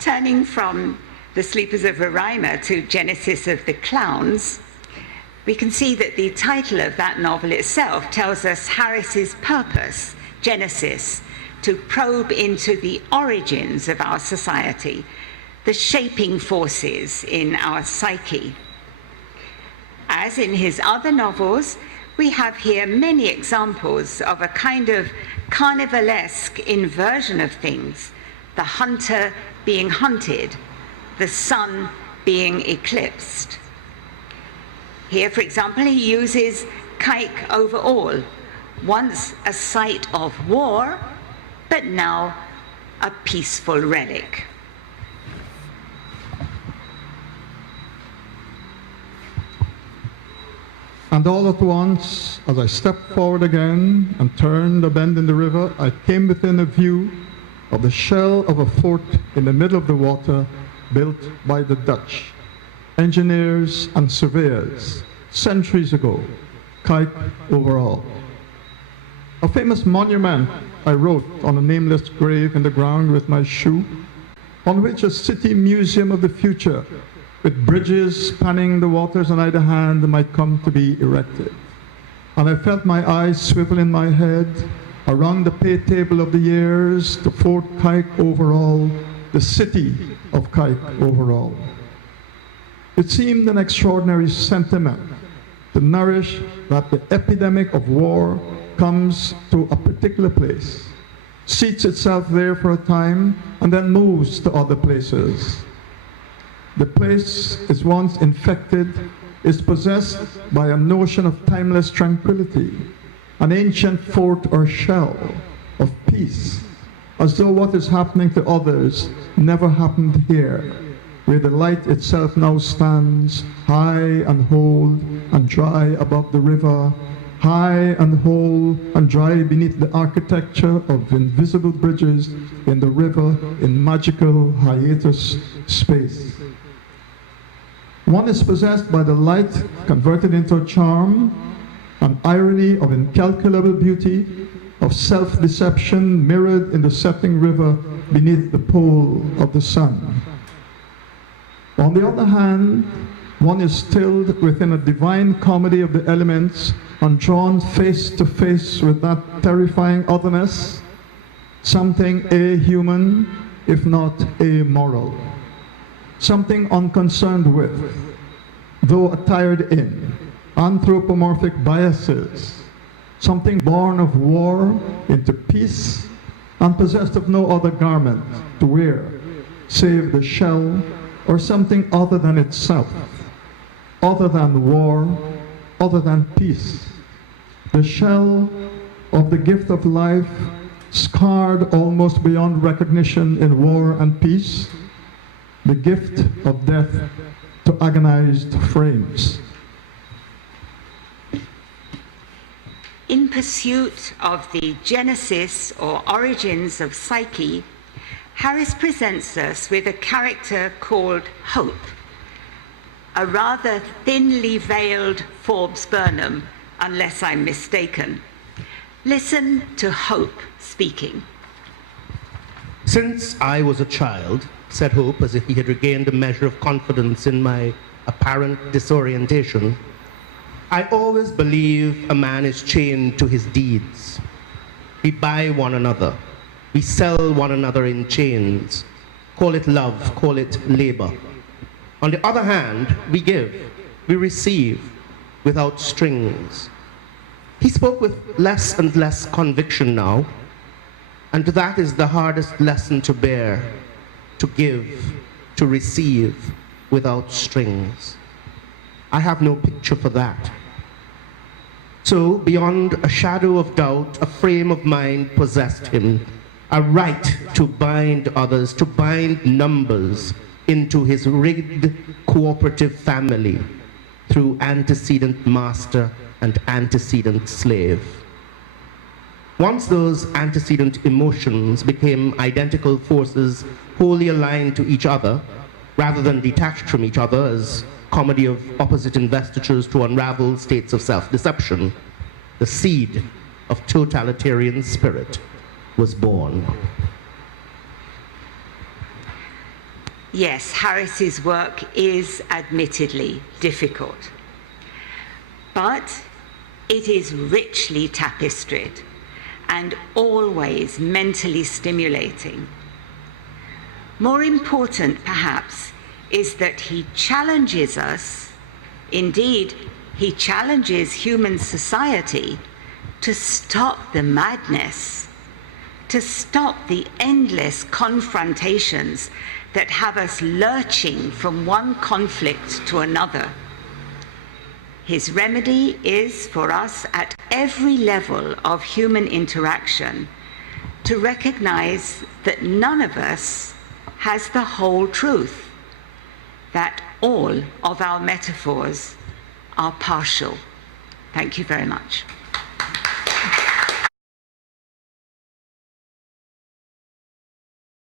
Turning from The Sleepers of Roraima to Genesis of the Clowns, we can see that the title of that novel itself tells us Harris's purpose, Genesis, to probe into the origins of our society, the shaping forces in our psyche. As in his other novels, we have here many examples of a kind of carnivalesque inversion of things, the hunter being hunted, the sun being eclipsed. Here, for example, he uses kike over all, once a site of war, but now a peaceful relic. And all at once, as I stepped forward again and turned a bend in the river, I came within a view of the shell of a fort in the middle of the water built by the Dutch, engineers and surveyors, centuries ago, kite over all. A famous monument I wrote on a nameless grave in the ground with my shoe, on which a city museum of the future with bridges spanning the waters on either hand might come to be erected. And I felt my eyes swivel in my head around the pay table of the years to Fort Kike Overall, the city of Kike Overall. It seemed an extraordinary sentiment to nourish that the epidemic of war comes to a particular place, seats itself there for a time, and then moves to other places. The place is once infected, is possessed by a notion of timeless tranquility, an ancient fort or shell of peace, as though what is happening to others never happened here, where the light itself now stands high and whole and dry above the river, high and whole and dry beneath the architecture of invisible bridges in the river in magical hiatus space. One is possessed by the light converted into a charm, an irony of incalculable beauty, of self-deception mirrored in the setting river beneath the pole of the sun. On the other hand, one is stilled within a divine comedy of the elements and drawn face to face with that terrifying otherness, something a-human, if not amoral. Something unconcerned with, though attired in, anthropomorphic biases, something born of war into peace and possessed of no other garment to wear, save the shell or something other than itself, other than war, other than peace. The shell of the gift of life, scarred almost beyond recognition in war and peace, the gift of death to agonized frames. In pursuit of the genesis or origins of psyche, Harris presents us with a character called Hope, a rather thinly veiled Forbes Burnham, unless I'm mistaken. Listen to Hope speaking. Since I was a child, said Hope, as if he had regained a measure of confidence in my apparent disorientation, I always believe a man is chained to his deeds. We buy one another. We sell one another in chains. Call it love, call it labor. On the other hand, we give, we receive without strings. He spoke with less and less conviction now, and that is the hardest lesson to bear, to give, to receive without strings. I have no picture for that. So, beyond a shadow of doubt, a frame of mind possessed him, a right to bind others, to bind numbers into his rigged cooperative family through antecedent master and antecedent slave. Once those antecedent emotions became identical forces wholly aligned to each other, rather than detached from each other as comedy of opposite investitures to unravel states of self-deception, the seed of totalitarian spirit was born. Yes, Harris's work is admittedly difficult, but it is richly tapestried and always mentally stimulating. More important, perhaps, is that he challenges us, indeed, he challenges human society to stop the madness, to stop the endless confrontations that have us lurching from one conflict to another. His remedy is for us at every level of human interaction to recognize that none of us has the whole truth, that all of our metaphors are partial. Thank you very much.